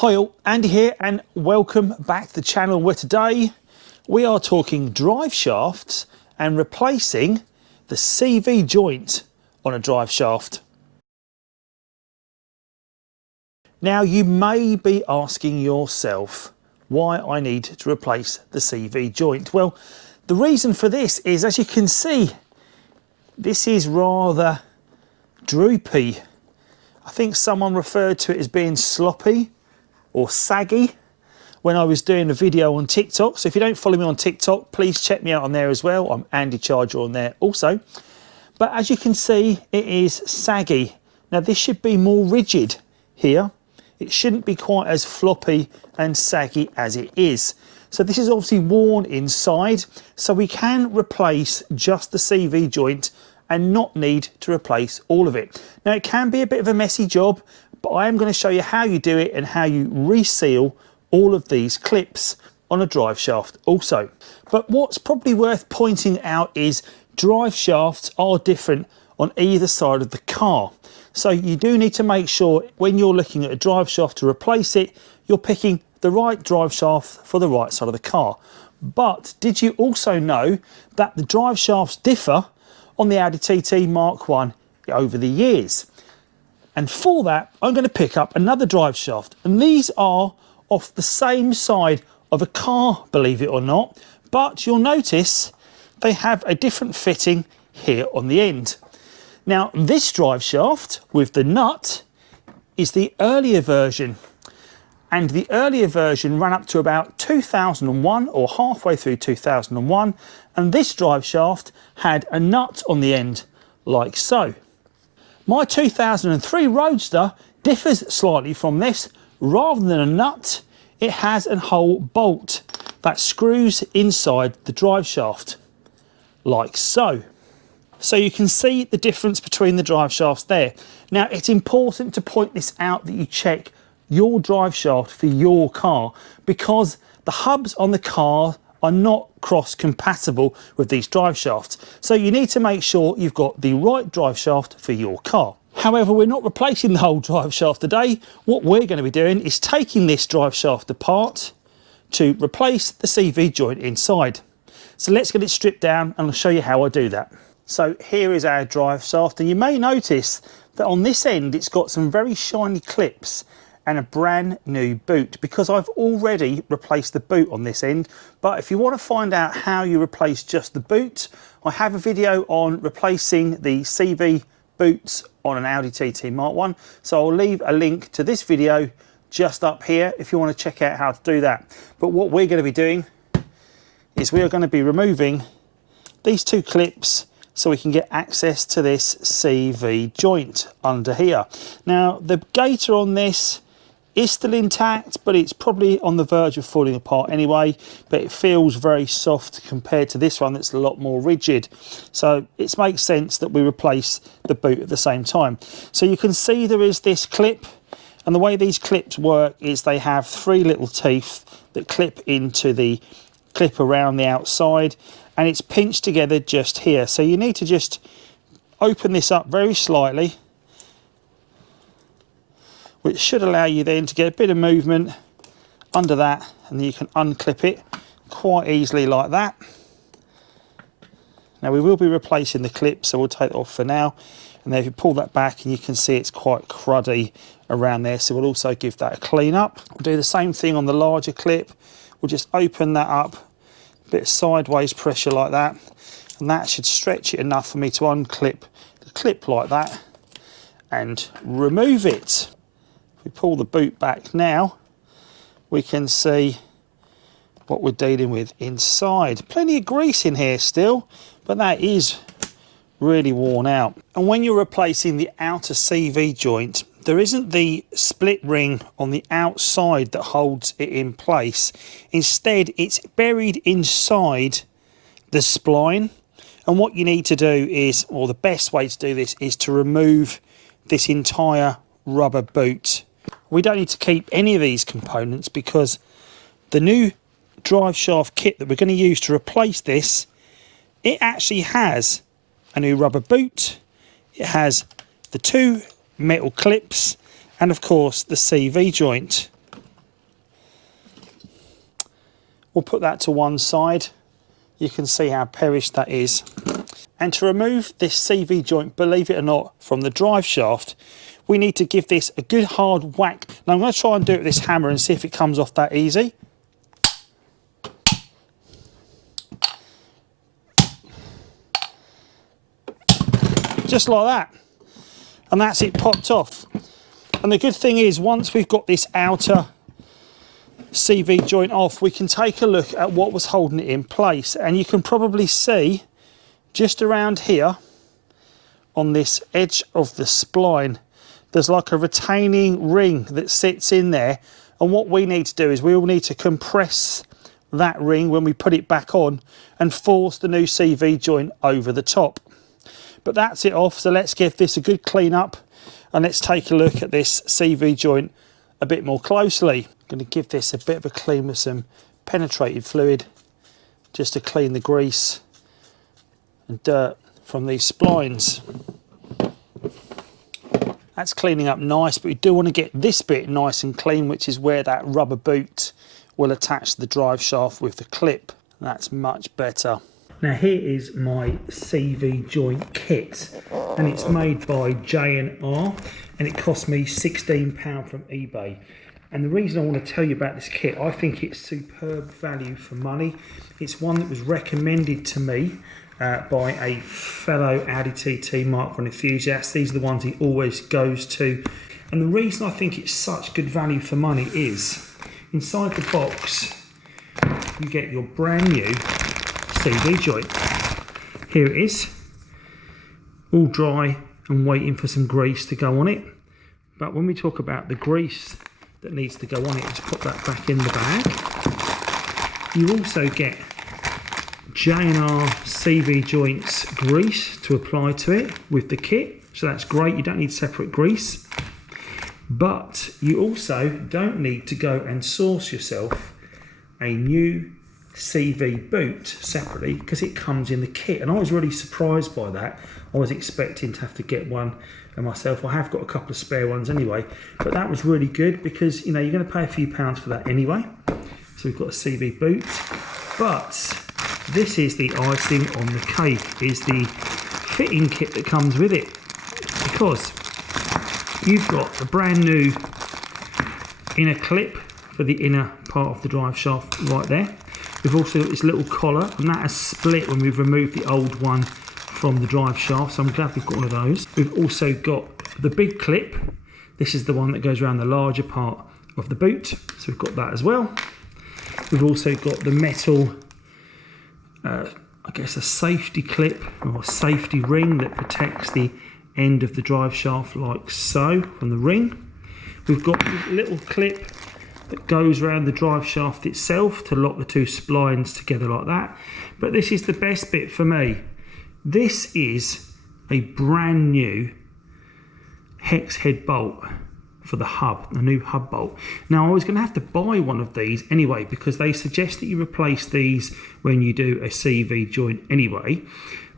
Hi all, Andy here and welcome back to the channel where today we are talking drive shafts and replacing the CV joint on a drive shaft. Now you may be asking yourself why I need to replace the CV joint. Well, the reason for this is, as you can see, this is rather droopy. I think someone referred to it as being sloppy or saggy when I was doing a video on TikTok. So if you don't follow me on TikTok, please check me out on there as well. I'm Andy Charger on there also. But as you can see, it is saggy. Now this should be more rigid here. It shouldn't be quite as floppy and saggy as it is. So this is obviously worn inside, so we can replace just the CV joint and not need to replace all of it. Now it can be a bit of a messy job, but I am going to show you how you do it and how you reseal all of these clips on a drive shaft also. But what's probably worth pointing out is drive shafts are different on either side of the car. So you do need to make sure when you're looking at a drive shaft to replace it, you're picking the right drive shaft for the right side of the car. But did you also know that the drive shafts differ on the Audi TT Mk1 over the years? And for that, I'm going to pick up another drive shaft. And these are off the same side of a car, believe it or not. But you'll notice they have a different fitting here on the end. Now, this drive shaft with the nut is the earlier version. And the earlier version ran up to about 2001 or halfway through 2001. And this drive shaft had a nut on the end, like so. My 2003 Roadster differs slightly from this. Rather than a nut, it has a whole bolt that screws inside the drive shaft, like so. So you can see the difference between the drive shafts there. Now it's important to point this out that you check your drive shaft for your car, because the hubs on the car are not cross compatible with these drive shafts. So you need to make sure you've got the right drive shaft for your car. However, we're not replacing the whole drive shaft today. What we're going to be doing is taking this drive shaft apart to replace the CV joint inside. So let's get it stripped down and I'll show you how I do that. So here is our drive shaft, and you may notice that on this end it's got some very shiny clips and a brand new boot, because I've already replaced the boot on this end. But if you want to find out how you replace just the boot, I have a video on replacing the CV boots on an Audi TT Mk1, so I'll leave a link to this video just up here if you want to check out how to do that. But what we're going to be doing is we are going to be removing these two clips so we can get access to this CV joint under here. Now the gaiter on this is still intact, but it's probably on the verge of falling apart anyway, but it feels very soft compared to this one that's a lot more rigid. So it makes sense that we replace the boot at the same time. So you can see there is this clip, and the way these clips work is they have three little teeth that clip into the clip around the outside, and it's pinched together just here. So you need to just open this up very slightly, which should allow you then to get a bit of movement under that, and then you can unclip it quite easily like that. Now we will be replacing the clip, so we'll take it off for now. And then if you pull that back, and you can see it's quite cruddy around there, so we'll also give that a clean up. We'll do the same thing on the larger clip. We'll just open that up, a bit of sideways pressure like that, and that should stretch it enough for me to unclip the clip like that and remove it. If we pull the boot back now, we can see what we're dealing with inside. Plenty of grease in here still, but that is really worn out. And when you're replacing the outer CV joint, there isn't the split ring on the outside that holds it in place. Instead, it's buried inside the spline. And what you need to do is, or the best way to do this, is to remove this entire rubber boot. We don't need to keep any of these components, because the new drive shaft kit that we're going to use to replace this, it actually has a new rubber boot, it has the two metal clips, and of course the CV joint. We'll put that to one side. You can see how perished that is. And to remove this CV joint, believe it or not, from the drive shaft, we need to give this a good hard whack. Now I'm going to try and do it with this hammer and see if it comes off that easy. Just like that. And that's it popped off. And the good thing is, once we've got this outer CV joint off, we can take a look at what was holding it in place. And you can probably see just around here on this edge of the spline, there's like a retaining ring that sits in there. And what we need to do is we all need to compress that ring when we put it back on and force the new CV joint over the top. But that's it off, so let's give this a good clean up and let's take a look at this CV joint a bit more closely. I'm going to give this a bit of a clean with some penetrating fluid just to clean the grease and dirt from these splines. That's cleaning up nice, but we do want to get this bit nice and clean, which is where that rubber boot will attach the drive shaft with the clip. That's much better. Now here is my CV joint kit, and it's made by J&R, and it cost me £16 from eBay. And the reason I want to tell you about this kit, I think it's superb value for money. It's one that was recommended to me by a fellow Audi TT Mk1 enthusiast. These are the ones he always goes to. And the reason I think it's such good value for money is, inside the box, you get your brand new CV joint. Here it is, all dry and waiting for some grease to go on it. But when we talk about the grease that needs to go on it, just put that back in the bag. You also get J&R CV joints grease to apply to it with the kit, so that's great. You don't need separate grease, but you also don't need to go and source yourself a new CV boot separately, because it comes in the kit. And I was really surprised by that. I was expecting to have to get one myself. I have got a couple of spare ones anyway, but that was really good, because you know you're going to pay a few pounds for that anyway. So we've got a CV boot, but this is the icing on the cake, is the fitting kit that comes with it, because you've got a brand new inner clip for the inner part of the drive shaft right there. We've also got this little collar, and that has split when we've removed the old one from the drive shaft, so I'm glad we've got one of those. We've also got the big clip. This is the one that goes around the larger part of the boot, so we've got that as well. We've also got the metal, I guess a safety clip or safety ring that protects the end of the drive shaft like so from the ring. We've got a little clip that goes around the drive shaft itself to lock the two splines together like that. But this is the best bit for me. This is a brand new hex head bolt for the hub, a new hub bolt. Now I was going to have to buy one of these anyway, because they suggest that you replace these when you do a CV joint anyway,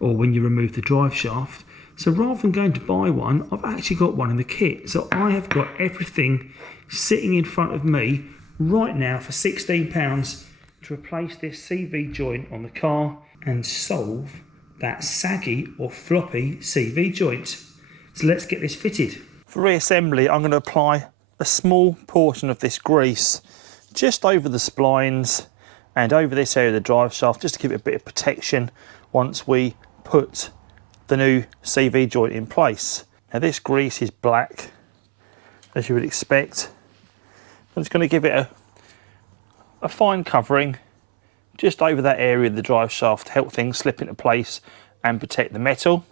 or when you remove the drive shaft. So rather than going to buy one, I've actually got one in the kit. So I have got everything sitting in front of me right now for £16 to replace this CV joint on the car and solve that saggy or floppy CV joint. So let's get this fitted. For reassembly, I'm going to apply a small portion of this grease just over the splines and over this area of the drive shaft, just to give it a bit of protection once we put the new CV joint in place. Now this grease is black, as you would expect. I'm just going to give it a fine covering just over that area of the drive shaft to help things slip into place and protect the metal.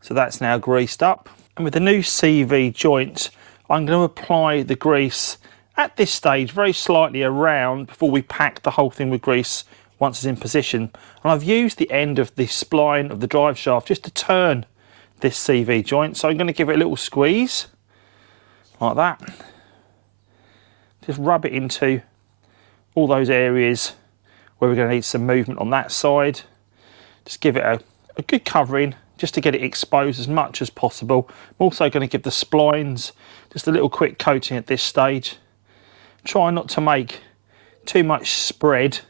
So that's now greased up. And with the new CV joint, I'm going to apply the grease at this stage very slightly around before we pack the whole thing with grease once it's in position. And I've used the end of the spline of the drive shaft just to turn this CV joint. So I'm going to give it a little squeeze like that. Just rub it into all those areas where we're going to need some movement on that side. Just give it a good covering just to get it exposed as much as possible. I'm also going to give the splines just a little quick coating at this stage. Try not to make too much spread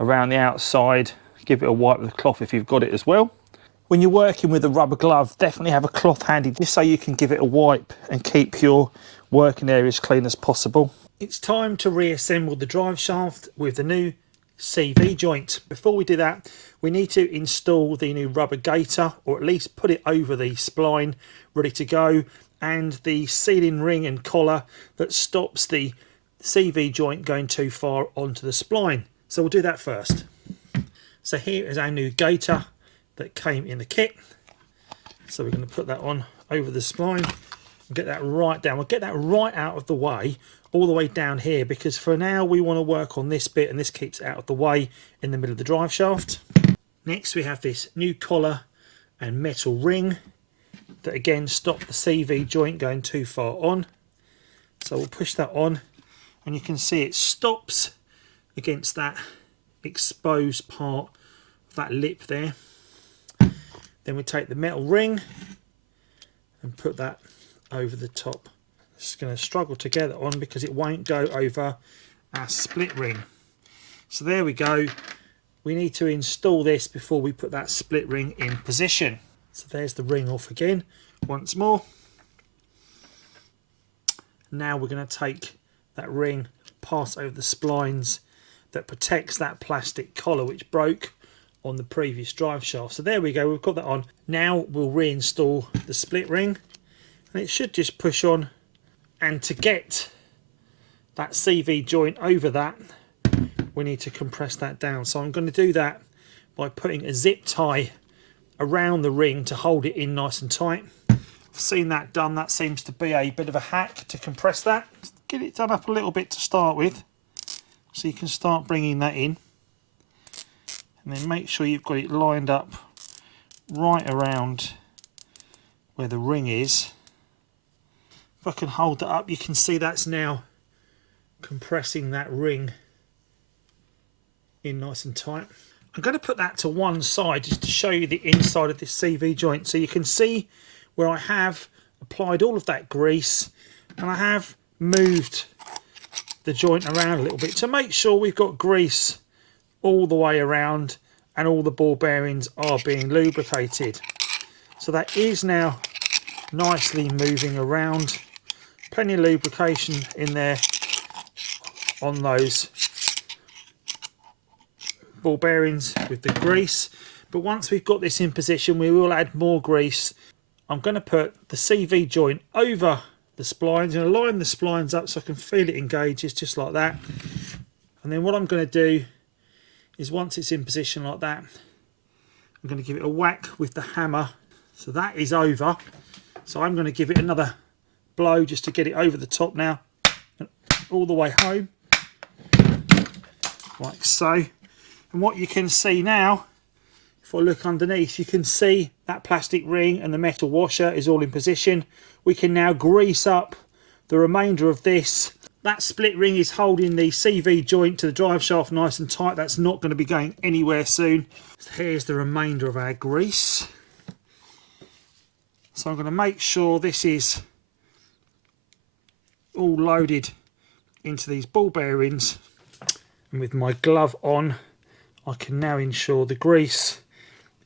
around the outside. Give it a wipe with a cloth if you've got it as well. When you're working with a rubber glove, definitely have a cloth handy just so you can give it a wipe and keep your working area as clean as possible. It's time to reassemble the drive shaft with the new CV joint. Before we do that, we need to install the new rubber gaiter, or at least put it over the spline ready to go, and the sealing ring and collar that stops the CV joint going too far onto the spline. So we'll do that first. So here is our new gaiter that came in the kit. So we're going to put that on over the spline and get that right down. We'll get that right out of the way, all the way down here, because for now we want to work on this bit, and this keeps it out of the way in the middle of the drive shaft. Next we have this new collar and metal ring that again stop the CV joint going too far on. So we'll push that on, and you can see it stops against that exposed part of that lip there. Then we take the metal ring and put that over the top. It's going to struggle to get it on because it won't go over our split ring. So there we go. We need to install this before we put that split ring in position. So there's the ring off again once more. Now we're going to take that ring, pass over the splines that protects that plastic collar which broke on the previous drive shaft. So there we go, we've got that on. Now we'll reinstall the split ring, and it should just push on. And to get that CV joint over that, we need to compress that down. So I'm going to do that by putting a zip tie around the ring to hold it in nice and tight. I've seen that done. That seems to be a bit of a hack to compress that. Get it done up a little bit to start with, so you can start bringing that in, and then make sure you've got it lined up right around where the ring is. If I can hold that up, you can see that's now compressing that ring in nice and tight. I'm going to put that to one side just to show you the inside of this CV joint, so you can see where I have applied all of that grease, and I have moved the joint around a little bit to make sure we've got grease all the way around and all the ball bearings are being lubricated. So that is now nicely moving around. Plenty of lubrication in there on those ball bearings with the grease. But once we've got this in position, we will add more grease. I'm going to put the CV joint over the splines and align the splines up so I can feel it engages just like that. And then what I'm going to do is, once it's in position like that, I'm going to give it a whack with the hammer. So that is over. So I'm going to give it another blow just to get it over the top now, all the way home, like so. And what you can see now, if I look underneath, you can see that plastic ring and the metal washer is all in position. We can now grease up the remainder of this. That split ring is holding the CV joint to the drive shaft nice and tight. That's not going to be going anywhere soon. Here's the remainder of our grease. So I'm going to make sure this is all loaded into these ball bearings. And with my glove on, I can now ensure the grease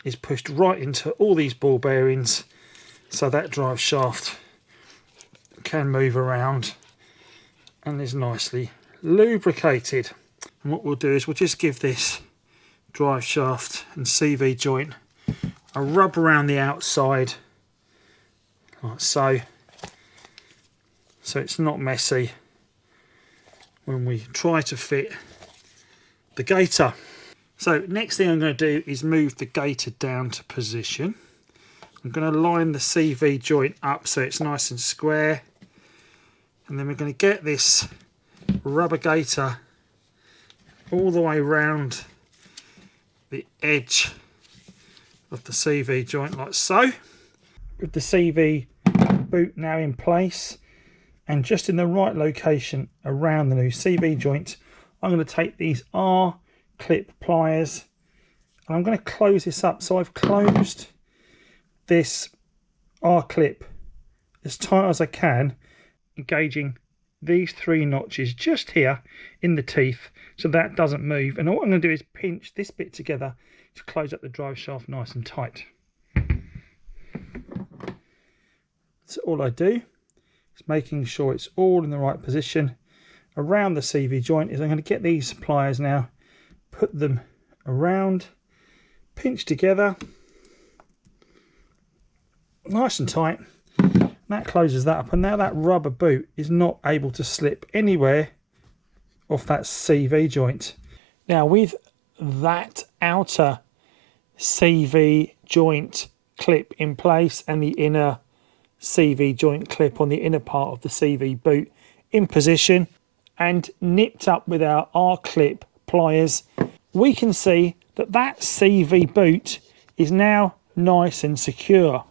is pushed right into all these ball bearings, so that drive shaft can move around and is nicely lubricated. And what we'll do is we'll just give this drive shaft and CV joint a rub around the outside like so, so it's not messy when we try to fit the gaiter. So next thing I'm going to do is move the gaiter down to position. I'm going to line the CV joint up so it's nice and square, and then we're going to get this rubber gaiter all the way round the edge of the CV joint like so. With the CV boot now in place and just in the right location around the new CV joint, I'm going to take these R-clip pliers and I'm going to close this up. So I've closed this R-clip as tight as I can, engaging these 3 notches just here in the teeth so that doesn't move. And what I'm going to do is pinch this bit together to close up the drive shaft nice and tight. So all I do is making sure it's all in the right position around the CV joint is I'm going to get these pliers now, put them around, pinch together nice and tight. That closes that up, and now that rubber boot is not able to slip anywhere off that CV joint. Now with that outer CV joint clip in place and the inner CV joint clip on the inner part of the CV boot in position and nipped up with our R-clip pliers, we can see that that CV boot is now nice and secure.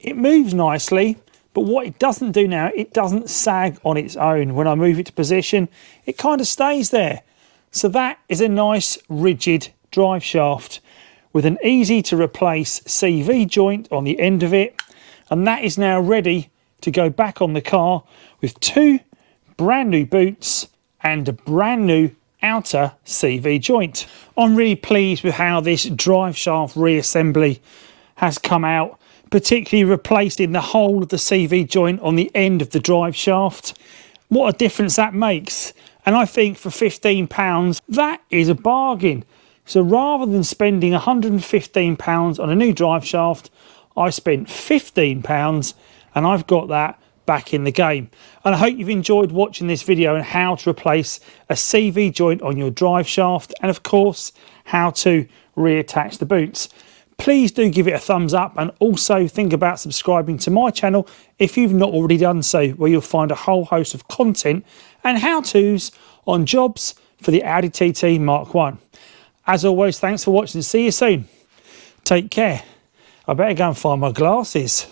It moves nicely, but what it doesn't do now, it doesn't sag on its own. When I move it to position, it kind of stays there. So that is a nice rigid drive shaft with an easy to replace CV joint on the end of it. And that is now ready to go back on the car with 2 brand new boots and a brand new outer CV joint. I'm really pleased with how this drive shaft reassembly has come out, particularly replacing the whole of the CV joint on the end of the drive shaft. What a difference that makes. And I think for £15, that is a bargain. So rather than spending £115 on a new drive shaft, I spent £15 and I've got that back in the game. And I hope you've enjoyed watching this video on how to replace a CV joint on your drive shaft, and of course, how to reattach the boots. Please do give it a thumbs up, and also think about subscribing to my channel if you've not already done so, where you'll find a whole host of content and how-tos on jobs for the Audi TT Mk1. As always, thanks for watching. See you soon. Take care. I better go and find my glasses.